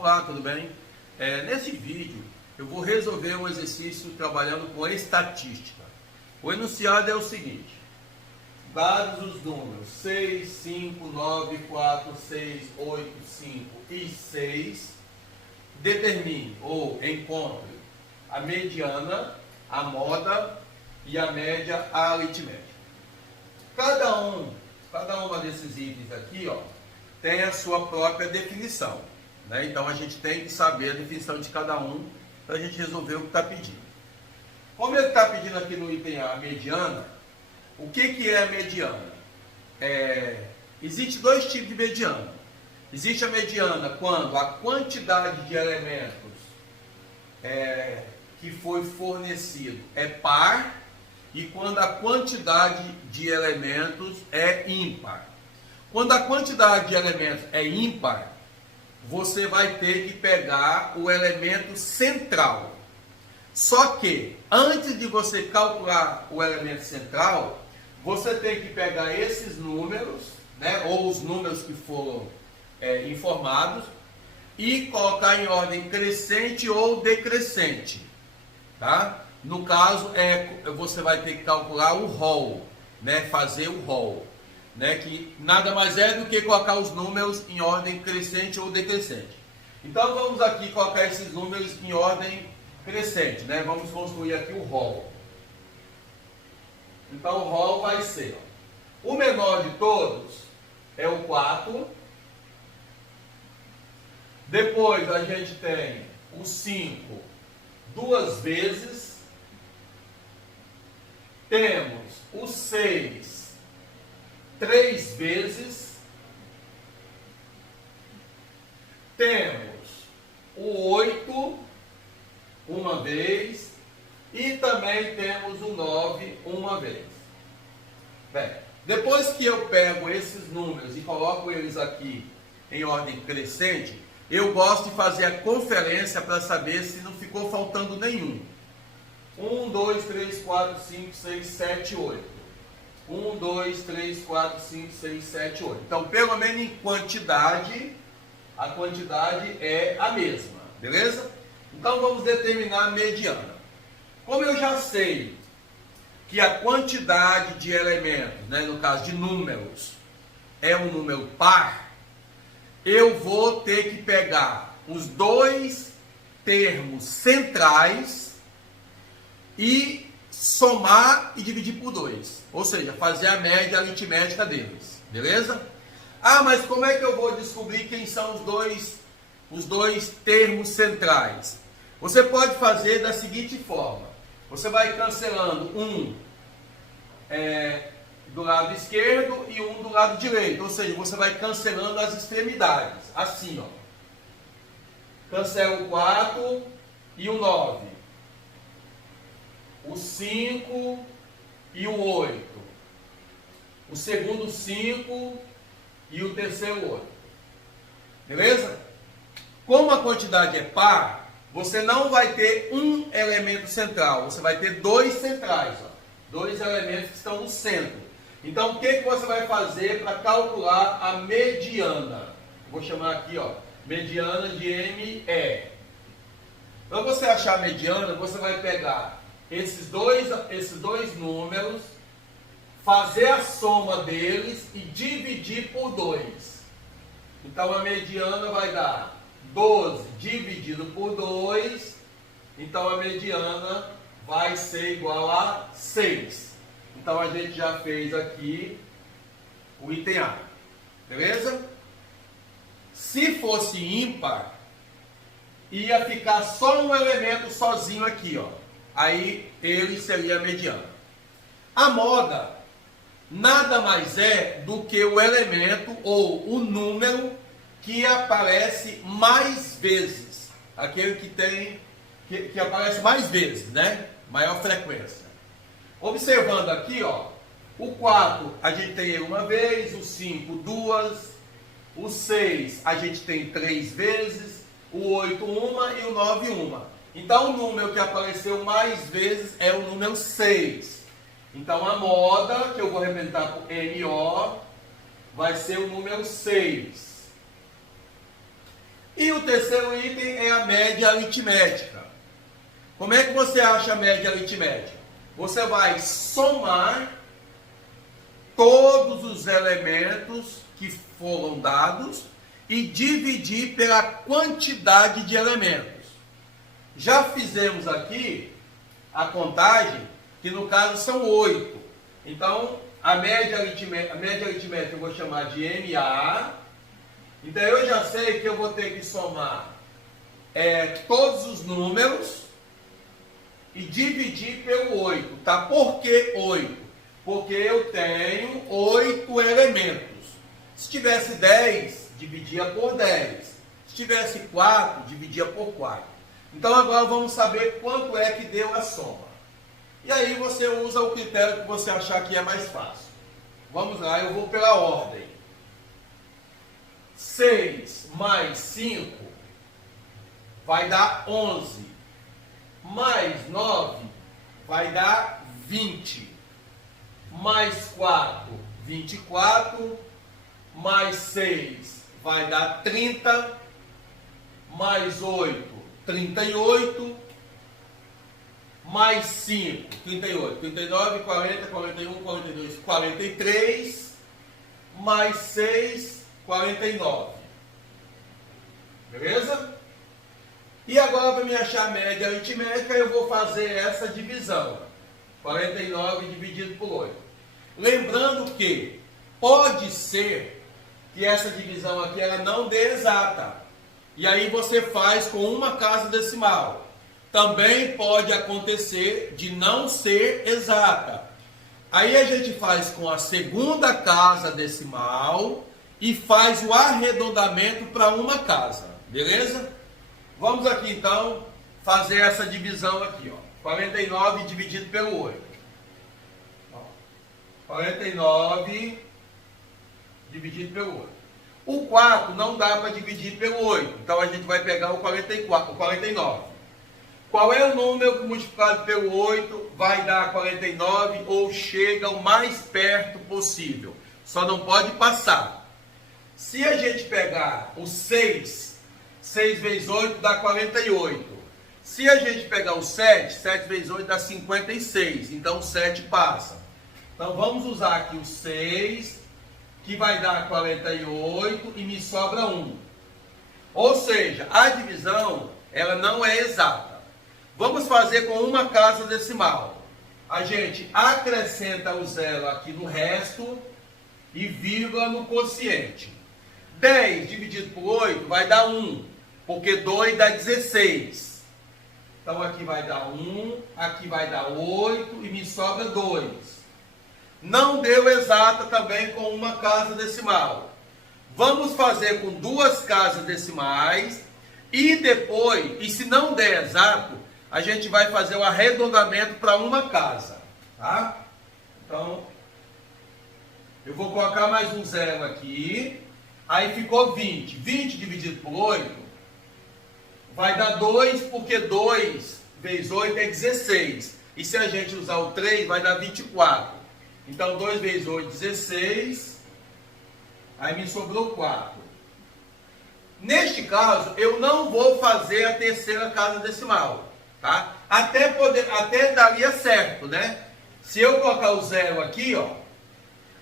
Olá, tudo bem? Nesse vídeo eu vou resolver um exercício trabalhando com estatística. O enunciado é o seguinte: dados os números 6, 5, 9, 4, 6, 8, 5 e 6, determine ou encontre a mediana, a moda e a média aritmética. Cada uma desses itens aqui, ó, tem a sua própria definição, né? Então a gente tem que saber a definição de cada um para a gente resolver o que está pedindo. Como ele está pedindo aqui no item A, a mediana, o que é a mediana? Existe dois tipos de mediana. Existe a mediana quando a quantidade de elementos que foi fornecido é par e quando a quantidade de elementos é ímpar. Quando a quantidade de elementos é ímpar, você vai ter que pegar o elemento central. Só que, antes de você calcular o elemento central, você tem que pegar esses números, né, ou os números que foram informados, e colocar em ordem crescente ou decrescente. Tá? No caso, você vai ter que calcular o rol, né, fazer o rol. Né, que nada mais é do que colocar os números em ordem crescente ou decrescente. Então vamos aqui colocar esses números em ordem crescente, né? Vamos construir aqui o rol. Então o rol vai ser, ó, o menor de todos é o 4. Depois a gente tem o 5 duas vezes. Temos o 6 3 vezes, temos o 8 uma vez e também temos o 9 uma vez. Bem, depois que eu pego esses números e coloco eles aqui em ordem crescente, eu gosto de fazer a conferência para saber se não ficou faltando nenhum. 1, 2, 3, 4, 5, 6, 7, 8. 1, 2, 3, 4, 5, 6, 7, 8. Então, pelo menos em quantidade, a quantidade é a mesma, beleza? Então, vamos determinar a mediana. Como eu já sei que a quantidade de elementos, né, no caso de números, é um número par, eu vou ter que pegar os dois termos centrais e somar e dividir por 2, ou seja, fazer a média aritmética deles, beleza? Ah, mas como é que eu vou descobrir quem são os dois termos centrais? Você pode fazer da seguinte forma: você vai cancelando um do lado esquerdo e um do lado direito, ou seja, você vai cancelando as extremidades, assim, ó. Cancela o 4 e o 9. O 5 e o 8. O segundo 5 e o terceiro 8. Beleza? Como a quantidade é par, você não vai ter um elemento central. Você vai ter dois centrais. Ó. Dois elementos que estão no centro. Então, o que você vai fazer para calcular a mediana? Vou chamar aqui, ó, mediana de ME. Para você achar a mediana, você vai pegar esses dois números, fazer a soma deles e dividir por 2. Então a mediana vai dar 12 dividido por 2. Então a mediana vai ser igual a 6. Então a gente já fez aqui o item A. Beleza? Se fosse ímpar, ia ficar só um elemento sozinho aqui, ó. Aí ele seria a mediana. A moda nada mais é do que o elemento ou o número que aparece mais vezes. Aquele que aparece mais vezes, né? Maior frequência. Observando aqui, ó, o 4 a gente tem ele uma vez, o 5 duas, o 6 a gente tem 3 vezes, o 8 uma e o 9 uma. Então, o número que apareceu mais vezes é o número 6. Então, a moda, que eu vou representar por MO, vai ser o número 6. E o terceiro item é a média aritmética. Como é que você acha a média aritmética? Você vai somar todos os elementos que foram dados e dividir pela quantidade de elementos. Já fizemos aqui a contagem, que no caso são 8. Então, a média aritmética eu vou chamar de MA. Então, eu já sei que eu vou ter que somar todos os números e dividir pelo 8. Tá? Por que 8? Porque eu tenho 8 elementos. Se tivesse 10, dividia por 10. Se tivesse 4, dividia por 4. Então agora vamos saber quanto é que deu a soma. E aí você usa o critério que você achar que é mais fácil. Vamos lá, eu vou pela ordem. 6 mais 5 vai dar 11. Mais 9 vai dar 20. Mais 4, 24. Mais 6 vai dar 30. Mais 8, 38. Mais 5, 38, 39, 40, 41, 42, 43. Mais 6, 49. Beleza? E agora, para me achar a média aritmética, eu vou fazer essa divisão. 49 dividido por 8. Lembrando que pode ser que essa divisão aqui ela não dê exata. E aí você faz com uma casa decimal. Também pode acontecer de não ser exata. Aí a gente faz com a segunda casa decimal e faz o arredondamento para uma casa. Beleza? Vamos aqui então fazer essa divisão aqui. 49 dividido pelo 8. 49 dividido pelo 8. O 4 não dá para dividir pelo 8. Então a gente vai pegar o 49. Qual é o número que multiplicado pelo 8 vai dar 49 ou chega o mais perto possível? Só não pode passar. Se a gente pegar o 6, 6 vezes 8 dá 48. Se a gente pegar o 7, 7 vezes 8 dá 56. Então o 7 passa. Então vamos usar aqui o 6, que vai dar 48 e me sobra 1. Ou seja, a divisão ela não é exata. Vamos fazer com uma casa decimal. A gente acrescenta o zero aqui no resto e vírgula no quociente. 10 dividido por 8 vai dar 1, porque 2 dá 16. Então aqui vai dar 1, aqui vai dar 8 e me sobra 2. Não deu exata também com uma casa decimal. Vamos fazer com duas casas decimais e depois, e se não der exato, a gente vai fazer o arredondamento para uma casa, tá? Então, eu vou colocar mais um zero aqui, aí ficou 20. 20 dividido por 8 vai dar 2, porque 2 vezes 8 é 16. E se a gente usar o 3, vai dar 24. Então, 2 vezes 8, 16. Aí me sobrou 4. Neste caso, eu não vou fazer a terceira casa decimal. Tá? Até daria certo, né? Se eu colocar o zero aqui,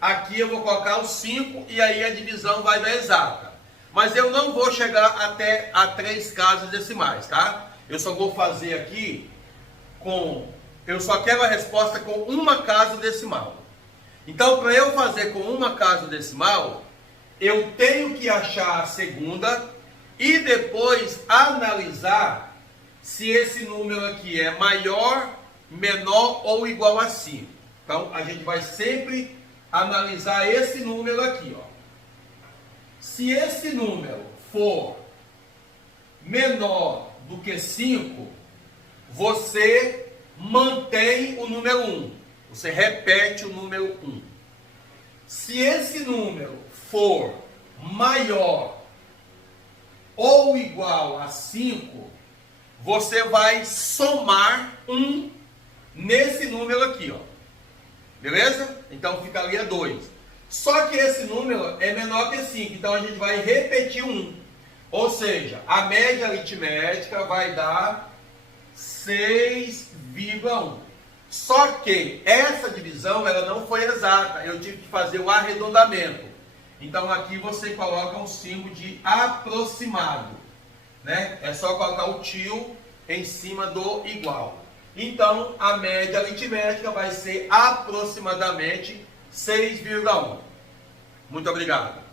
aqui eu vou colocar o 5 e aí a divisão vai dar exata. Mas eu não vou chegar até a 3 casas decimais, tá? Eu só vou fazer aqui eu só quero a resposta com uma casa decimal. Então, para eu fazer com uma casa decimal, eu tenho que achar a segunda e depois analisar se esse número aqui é maior, menor ou igual a 5. Então, a gente vai sempre analisar esse número aqui. Se esse número for menor do que 5, você mantém o número 1. Você repete o número 1. Se esse número for maior ou igual a 5, você vai somar 1 nesse número aqui, beleza? Então ficaria 2. Só que esse número é menor que 5, então a gente vai repetir 1. Ou seja, a média aritmética vai dar 6,1. Só que essa divisão ela não foi exata, eu tive que fazer o arredondamento. Então aqui você coloca um símbolo de aproximado, né? É só colocar o tio em cima do igual. Então a média aritmética vai ser aproximadamente 6,1. Muito obrigado.